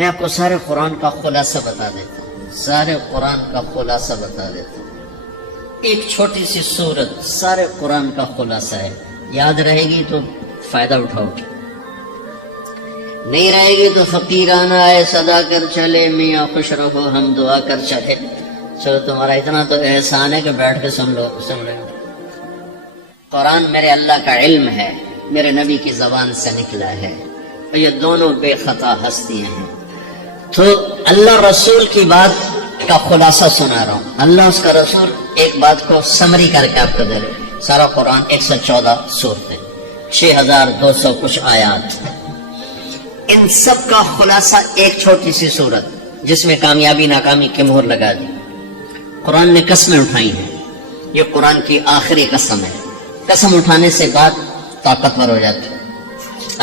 میں آپ کو سارے قرآن کا خلاصہ بتا دیتا ہوں، سارے قرآن کا خلاصہ بتا دیتا ہوں۔ ایک چھوٹی سی سورت سارے قرآن کا خلاصہ ہے، یاد رہے گی تو فائدہ اٹھاؤ گے، نہیں رہے گی تو فقیرانہ آئے صدا کر چلے، میاں خوش رہو ہم دعا کر چلے۔ چلو تمہارا اتنا تو احسان ہے کہ بیٹھ کے سن رہے ہو۔ قرآن میرے اللہ کا علم ہے، میرے نبی کی زبان سے نکلا ہے، اور یہ دونوں بے خطا ہستیاں ہیں۔ تو اللہ رسول کی بات کا خلاصہ سنا رہا ہوں، اللہ اس کا رسول ایک بات کو سمری کر کے آپ کو دے رہے۔ سارا قرآن 114 سورتیں، 6200 کچھ آیات، ان سب کا خلاصہ ایک چھوٹی سی سورت جس میں کامیابی ناکامی کی مہر لگا دی۔ قرآن نے قسمیں اٹھائی ہیں، یہ قرآن کی آخری قسم ہے۔ قسم اٹھانے سے بات طاقتور ہو جاتی ہے،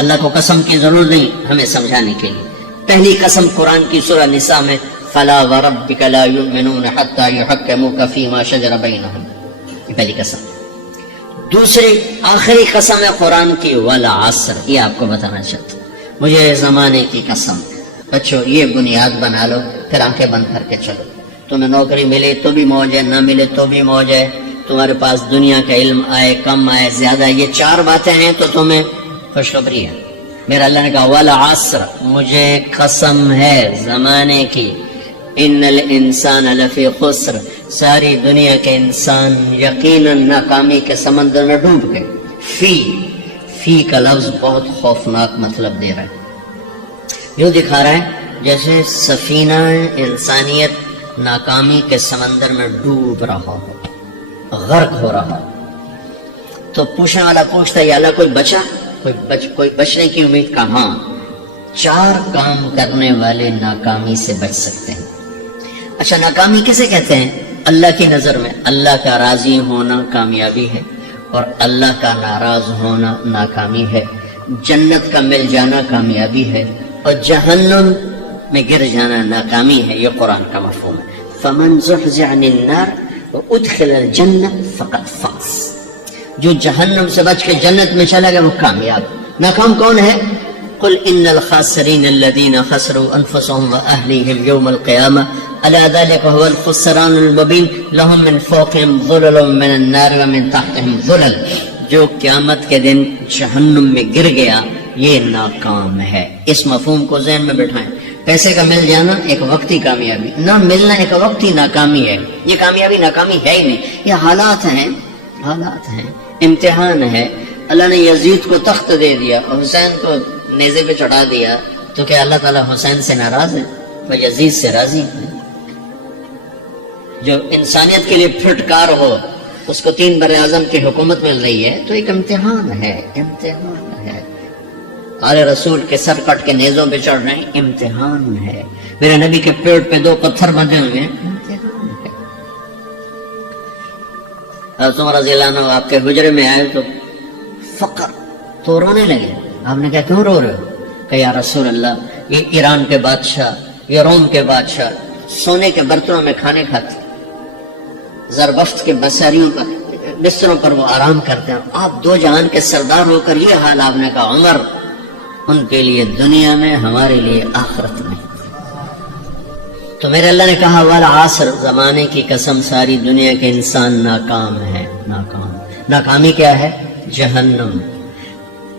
اللہ کو قسم کی ضرورت نہیں ہمیں سمجھانے کے لیے۔ پہلی قسم قرآن کی سورہ نساء میں فَلَا وَرَبِّكَ لَا يُؤْمِنُونَ حَتَّى يُحَكِّمُوكَ فِيمَا شَجَرَ بَيْنَهُمْ، یہ پہلی قسم۔ دوسری آخری قسم ہے قرآن کی وَالْعَصْرِ، یہ آپ کو بتانا چاہتا ہوں، مجھے زمانے کی قسم۔ بچوں یہ بنیاد بنا لو، پھر آنکھیں بند کر کے چلو۔ تمہیں نوکری ملے تو بھی موج ہے، نہ ملے تو بھی موج ہے، تمہارے پاس دنیا کا علم آئے کم آئے زیادہ، یہ چار باتیں ہیں تو تمہیں خوشخبری ہے۔ میرا اللہ نے کہا والعصر، مجھے قسم ہے زمانے کی، ان الانسان لفی خسر، ساری دنیا کے انسان یقیناً ناکامی کے سمندر میں ڈوب گئے۔ فی کا لفظ بہت خوفناک مطلب دے رہا ہے، یوں دکھا رہا ہے جیسے سفینہ انسانیت ناکامی کے سمندر میں ڈوب رہا ہو، غرق ہو رہا۔ تو پوچھنے والا پوچھتا ہے یا اللہ کوئی بچا، کوئی بچنے کی امید کا؟ ہاں، چار کام کرنے والے ناکامی سے بچ سکتے ہیں۔ اچھا ناکامی کسے کہتے ہیں؟ اللہ کی نظر میں اللہ کا راضی ہونا کامیابی ہے، اور اللہ کا ناراض ہونا ناکامی ہے۔ جنت کا مل جانا کامیابی ہے، اور جہنم میں گر جانا ناکامی ہے، یہ قرآن کا مفہوم ہے۔ فمن زحزح عن النار وادخل الجنہ فقد فاز، جو جہنم سے بچ کے جنت میں چلا گیا وہ کامیاب۔ ناکام کون ہے؟ قل ان الخاسرین الذین خسروا انفسهم واهلیہم یوم القیامہ الا ذلک هو الخسران المبین لهم من فوقهم ظلل من النار ومن تحتهم ظلل، جو قیامت کے دن جہنم میں گر گیا یہ ناکام ہے۔ اس مفہوم کو ذہن میں بٹھائیں۔ پیسے کا مل جانا ایک وقتی کامیابی، نہ ملنا ایک وقتی ناکامی ہے، یہ کامیابی ناکامی ہے ہی نہیں، یہ حالات ہیں، امتحان ہے۔ اللہ نے یزید کو تخت دے دیا اور حسین کو نیزے پہ چڑھا دیا، تو کیا اللہ تعالیٰ حسین سے ناراض ہے؟ وہ یزید سے راضی ہے۔ جو انسانیت کے لیے پھٹکار ہو اس کو 3 براعظم کی حکومت مل رہی ہے تو ایک امتحان ہے، آل رسول کے سر کٹ کے نیزوں پہ چڑھ رہے ہیں، امتحان ہے۔ میرے نبی کے پیٹ پہ 2 پتھر بندھے ہوئے ہیں، امتحان ہے۔ حضرت عمر رضی اللہ عنہ آپ کے حجرے میں آئے تو فقر تو رونے لگے۔ آپ نے کہا کیوں رو رہے ہو؟ کہ یا رسول اللہ یہ ایران کے بادشاہ، یہ روم کے بادشاہ سونے کے برتنوں میں کھانے کھاتے، زربفت کے بستروں پر وہ آرام کرتے ہیں، آپ 2 جہان کے سردار ہو کر یہ حال۔ آپ نے کہا عمر ان کے لیے دنیا میں، ہمارے لیے آخرت میں۔ تو میرے اللہ نے کہا والعصر، زمانے کی قسم ساری دنیا کے انسان ناکام ہے، ناکامی کیا ہے؟ جہنم۔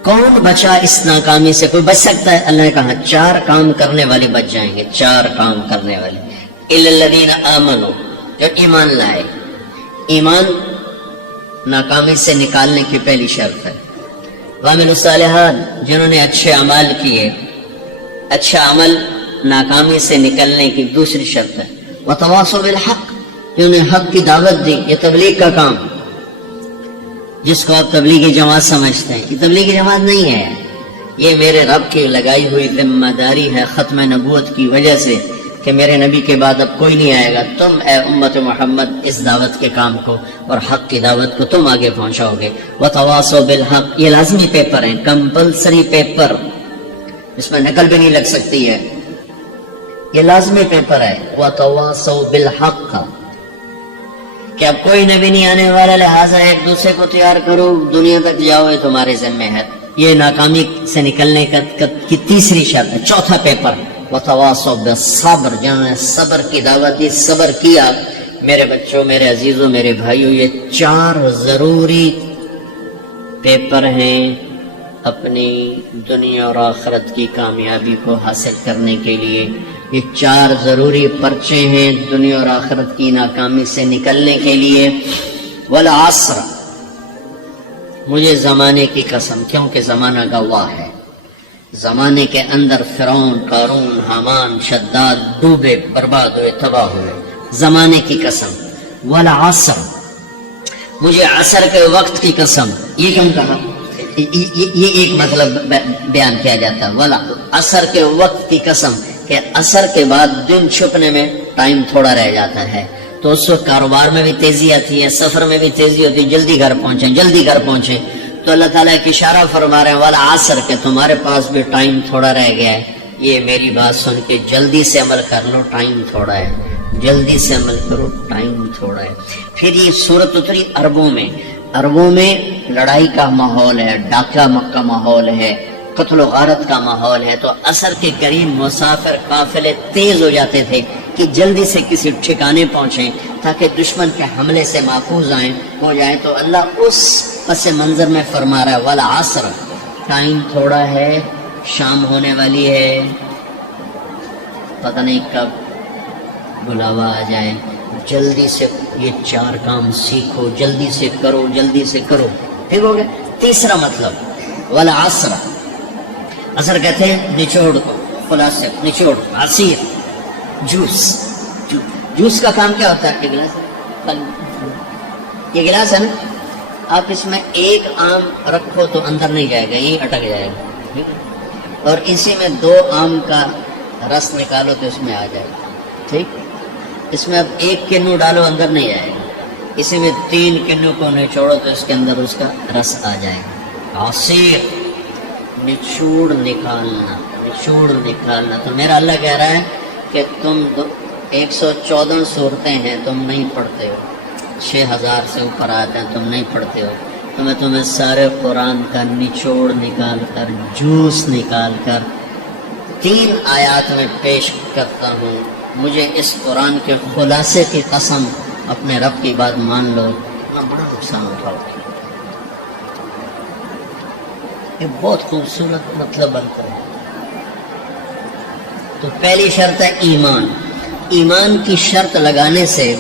کون بچا اس ناکامی سے؟ کوئی بچ سکتا ہے؟ اللہ نے کہا 4 کام کرنے والے بچ جائیں گے، 4 کام کرنے والے۔ الا الذین آمنوا، جو ایمان لائے۔ ایمان ناکامی سے نکالنے کی پہلی شرط ہے۔ وعملوا الصالحات، جنہوں نے اچھے اعمال کیے، اچھا عمل ناکامی سے نکلنے کی دوسری شرط ہے۔ وتواصوا بالحق، جنہوں نے حق کی دعوت دی، یہ تبلیغ کا کام، جس کو آپ تبلیغی جماعت سمجھتے ہیں، یہ تبلیغی جماعت نہیں ہے، یہ میرے رب کی لگائی ہوئی ذمہ داری ہے ختم نبوت کی وجہ سے کہ میرے نبی کے بعد اب کوئی نہیں آئے گا، تم اے امت محمد اس دعوت کے کام کو اور حق کی دعوت کو تم آگے پہنچاؤ گے۔ وتواصوا بالحق، یہ لازمی پیپر ہے، کمپلسری پیپر، اس میں نقل بھی نہیں لگ سکتی ہے، یہ لازمی پیپر ہے۔ وتواصوا بالحق، کہ اب کوئی نبی نہیں آنے والا، لہٰذا ایک دوسرے کو تیار کرو، دنیا تک جاؤ، یہ تمہارے ذمہ ہے۔ یہ ناکامی سے نکلنے کی تیسری شرط ہے، چوتھا پیپر وتواصوا بالصبر، جنہوں نے صبر کی دعوت دی، صبر کیا۔ میرے بچوں، میرے عزیزوں، میرے بھائیوں، یہ 4 ضروری پیپر ہیں اپنی دنیا اور آخرت کی کامیابی کو حاصل کرنے کے لیے۔ یہ 4 ضروری پرچے ہیں دنیا اور آخرت کی ناکامی سے نکلنے کے لیے۔ والعصر، مجھے زمانے کی قسم، کیونکہ زمانہ گواہ ہے، زمانے کے اندر فرعون، قارون، حامان، شداد ڈوبے، برباد ہوئے، تباہ ہوئے، زمانے کی قسم۔ والعصر، مجھے عصر کے وقت کی قسم۔ یہ کیوں کہا؟ یہ ایک مطلب بیان کیا جاتا ہے، والعصر کے وقت کی قسم، کہ عصر کے بعد دن چھپنے میں ٹائم تھوڑا رہ جاتا ہے، تو اس وقت کاروبار میں بھی تیزی آتی ہے، سفر میں بھی تیزی ہوتی ہے، جلدی گھر پہنچیں، جلدی گھر پہنچیں۔ تو اللہ تعالیٰ ایک اشارہ فرما رہے ہیں والعصر، کہ تمہارے پاس بھی ٹائم تھوڑا رہ گیا ہے، یہ میری بات سن کے جلدی سے عمل کر لو، ٹائم تھوڑا ہے، جلدی سے عمل کرو، ٹائم تھوڑا ہے۔ پھر یہ سورت اتری عربوں میں، عربوں میں لڑائی کا ماحول ہے، ڈاکہ کا ماحول ہے، قتل و غارت کا ماحول ہے، تو عصر کے قریب مسافر قافلے تیز ہو جاتے تھے کہ جلدی سے کسی ٹھکانے پہنچیں تاکہ دشمن کے حملے سے محفوظ ہو جائیں۔ تو اللہ اس پس منظر میں فرما رہا ہے والعصر، ٹائم تھوڑا ہے، شام ہونے والی ہے، پتہ نہیں کب بلاوا آ جائے، جلدی سے یہ 4 کام سیکھو، جلدی سے کرو، جلدی سے کرو۔ ٹھیک ہو گیا؟ تیسرا مطلب والعصر، عصر کہتے ہیں نچوڑ کو، خلاصے، نچوڑ، عصیر، جوس۔ جوس کا کام کیا ہوتا ہے؟ یہ گلاس، یہ گلاس ہے نا، آپ اس میں 1 آم رکھو تو اندر نہیں جائے گا، یہ اٹک جائے گا، اور اسی میں 2 آم کا رس نکالو تو اس میں آ جائے گا، ٹھیک۔ اس میں اب 1 کنو ڈالو، اندر نہیں آئے گا، اسی میں 3 کنو کو نچوڑو تو اس کے اندر اس کا رس آ جائے گا۔ عصیر، نچوڑ نکالنا، نچوڑ نکالنا۔ تو میرا اللہ کہہ رہا ہے کہ تم 114 صورتیں ہیں، تم نہیں پڑھتے ہو، 6000 سے اوپر آتے ہیں، تم نہیں پڑھتے ہو، تو میں تمہیں سارے قرآن کا نچوڑ نکال کر، جوس نکال کر 3 آیات میں پیش کرتا ہوں۔ مجھے اس قرآن کے خلاصے کی قسم، اپنے رب کی بات مان لو، اتنا بڑا نقصان اٹھاؤ۔ یہ بہت خوبصورت مطلب بنتا ہے۔ تو پہلی شرط ہے ایمان۔ ایمان کی شرط لگانے سے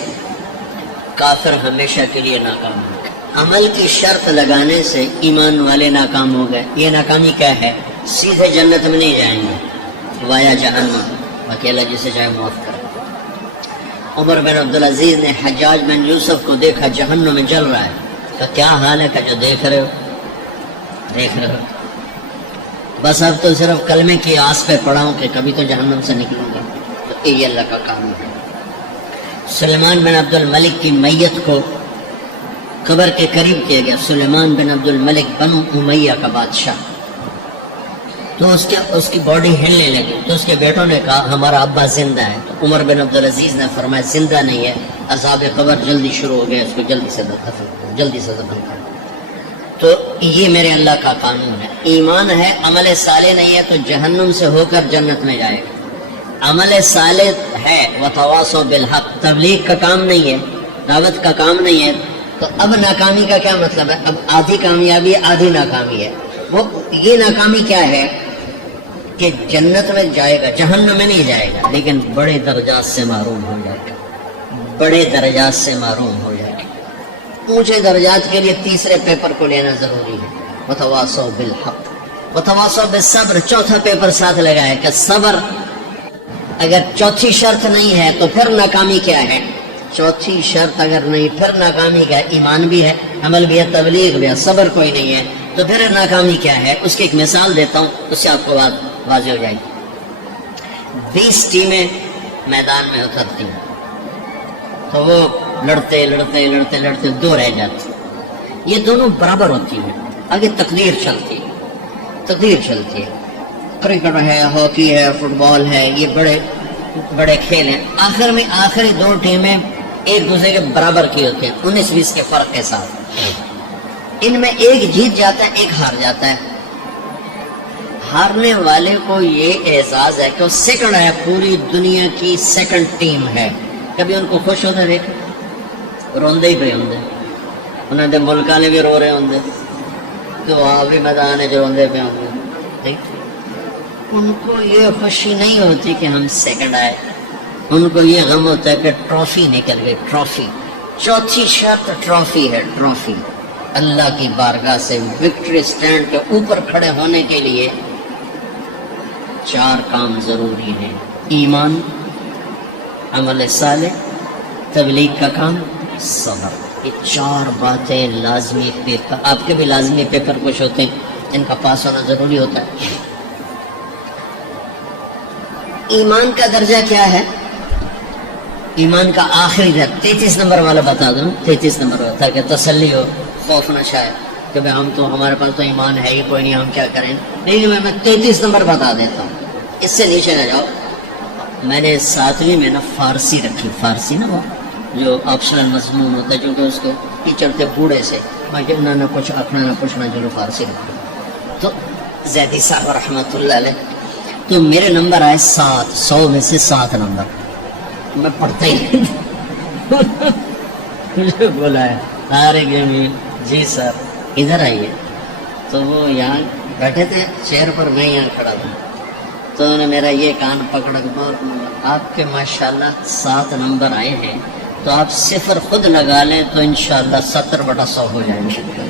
کافر ہمیشہ کے لیے ناکام ہو گئے، عمل کی شرط لگانے سے ایمان والے ناکام ہو گئے۔ یہ ناکامی کیا ہے؟ سیدھے جنت میں نہیں جائیں گے، وایا جہنم، اکیلا جسے چاہے معاف کرے۔ عمر بن عبدالعزیز نے حجاج بن یوسف کو دیکھا جہنم میں جل رہا ہے، تو کیا حال ہے کہ جو دیکھ رہے ہو، دیکھ رہے ہو، بس اب تو صرف کلمے کی آس پہ پڑا ہوں کہ کبھی تو جہنم سے نکلوں گا۔ تو یہ اللہ کا کام ہے۔ سلیمان بن عبد الملک کی میت کو قبر کے قریب کیا گیا، سلیمان بن عبد الملک بنو امیہ کا بادشاہ، تو اس کی باڈی ہلنے لگی، تو اس کے بیٹوں نے کہا ہمارا ابا زندہ ہے، تو عمر بن عبدالعزیز نے فرمایا زندہ نہیں ہے، عذاب قبر جلدی شروع ہو گیا، اس کو جلدی سے دفن کر۔ تو یہ میرے اللہ کا قانون ہے۔ ایمان ہے، عمل صالح نہیں ہے تو جہنم سے ہو کر جنت میں جائے گا۔ عمل صالح ہے، وتواصوا بالحق، تبلیغ کا کام نہیں ہے، دعوت کا کام نہیں ہے، تو اب ناکامی کا کیا مطلب ہے؟ اب آدھی کامیابی آدھی ناکامی ہے۔ وہ یہ ناکامی کیا ہے کہ جنت میں جائے گا، جہنم میں نہیں جائے گا، لیکن بڑے درجات سے محروم ہو جائے گا، بڑے درجات سے محروم ہو جائے گا۔ اونچے درجات کے لیے تیسرے پیپر کو لینا ضروری ہے، وتواصوا بالحق وتواصوا بالصبر۔ چوتھا پیپر ساتھ لگایا کہ صبر، اگر چوتھی شرط نہیں ہے تو پھر ناکامی کیا ہے؟ چوتھی شرط اگر نہیں، پھر ناکامی کیا ہے؟ ایمان بھی ہے، عمل بھی ہے، تبلیغ بھی ہے، صبر کوئی نہیں ہے، تو پھر ناکامی کیا ہے؟ اس کی ایک مثال دیتا ہوں، اس سے آپ کو بات واضح ہو جائے گی۔ 20 ٹیمیں میدان میں اترتی ہیں، تو وہ لڑتے 2 رہ جاتی، یہ دونوں برابر ہوتی ہیں، آگے تقدیر چلتی ہے۔ کرکٹ ہے، ہاکی ہے، فٹ بال ہے، یہ بڑے کھیل ہیں۔ آخر میں آخری 2 ٹیمیں ایک دوسرے کے برابر کی ہوتی ہیں، 19-20 کے فرق کے ساتھ۔ ان میں ایک جیت جاتا ہے، ایک ہار جاتا ہے۔ ہارنے والے کو یہ اعزاز ہے کہ وہ سیکنڈ ہے، پوری دنیا کی سیکنڈ ٹیم ہے. کبھی ان کو خوش ہوتا دیکھ روندے ہی پہ ہوں، انہوں نے ملک والے بھی رو رہے ہوں، تو آپ بھی میدان جو روندے پہ ہوں. ان کو یہ خوشی نہیں ہوتی کہ ہم سیکنڈ آئے، ان کو یہ غم ہوتا ہے کہ ٹرافی نکل گئی. ٹرافی، چوتھی شرط ٹرافی ہے. ٹرافی اللہ کی بارگاہ سے وکٹری سٹینڈ کے اوپر کھڑے ہونے کے لیے 4 کام ضروری ہیں: ایمان، عمل صالح، تبلیغ کا کام، صبر. یہ 4 باتیں لازمی پیپر، آپ کے بھی لازمی پیپر کچھ ہوتے ہیں ان کا پاس ہونا ضروری ہوتا ہے. ایمان کا درجہ کیا ہے؟ ایمان کا آخری درجہ 33 نمبر والا بتا دوں. 33 نمبر والا تاکہ تسلی ہو، خوف نہ شاید کہ بھائی ہم تو، ہمارے پاس تو ایمان ہے ہی کوئی نہیں، ہم کیا کریں. نہیں، میں 33 نمبر بتا دیتا ہوں، اس سے نیچے نہ جاؤ. میں نے 7ویں میں نا فارسی رکھی. فارسی نا وہ جو آپشنل مضمون ہوتا ہے، کیونکہ اس کو ٹیچر تھے بوڑھے سے، میں نہ کچھ آکھنا نہ پوچھنا، جو فارسی رکھی. تو زیدی صاحب رحمۃ اللہ علیہ، تو میرے نمبر آئے 7، 100 میں سے 7 نمبر. میں پڑھتا ہی نہیں. مجھے بولا ہے ارے جی سر ادھر آئیے. تو وہ یہاں بیٹھے تھے چیئر پر، میں یہاں کھڑا تھا. تو انہوں نے میرا یہ کان پکڑ کے، آپ کے ماشاءاللہ 7 نمبر آئے ہیں، تو آپ 0 خود لگا لیں تو انشاءاللہ 70/100 ہو جائے انشاءاللہ.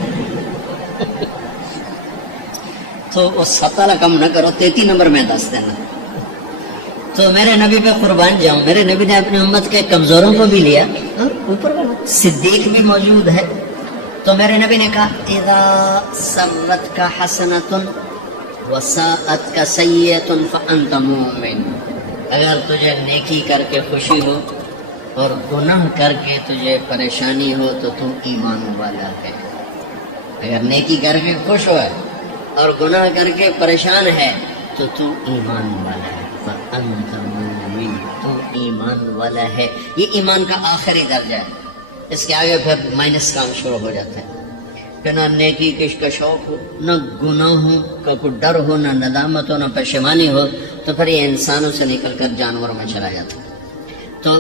تو وہ 7 کم نہ کرو، 33 نمبر میں 10 دینا. تو میرے نبی پہ قربان جاؤں، میرے نبی نے اپنی امت کے کمزوروں کو بھی لیا، اور اوپر صدیق بھی موجود ہے. تو میرے نبی نے کہا اذا سرت کا حسنۃ وساءت کا سیئۃ فانت مؤمن. اگر تجھے نیکی کر کے خوشی ہو اور گناہ کر کے تجھے پریشانی ہو تو تم ایمان والا ہے. اگر نیکی کر کے خوش ہو اور گناہ کر کے پریشان ہے تو تم ایمان والا ہے. فانت مؤمن، تم ایمان والا ہے. یہ ایمان کا آخری درجہ ہے. اس کے آگے پھر مائنس کام شروع ہو جاتا ہے کہ نہ نیکی کا شوق ہو، نہ گناہوں کا کوئی ڈر ہو، نہ ندامت ہو، نہ پشیمانی ہو، تو پھر یہ انسانوں سے نکل کر جانوروں میں چلا جاتا ہے. تو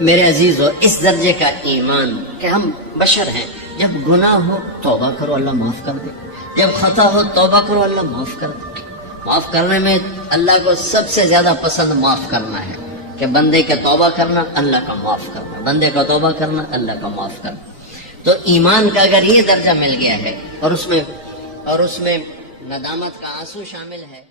میرے عزیز ہو، اس درجے کا ایمان کہ ہم بشر ہیں، جب گناہ ہو توبہ کرو اللہ معاف کر دے، جب خطا ہو توبہ کرو اللہ معاف کر دے. معاف کرنے میں اللہ کو سب سے زیادہ پسند معاف کرنا ہے، کہ بندے کا توبہ کرنا اللہ کا معاف کرنا، بندے کا توبہ کرنا اللہ کا معاف کرنا. تو ایمان کا اگر یہ درجہ مل گیا ہے اور اس میں ندامت کا آنسو شامل ہے.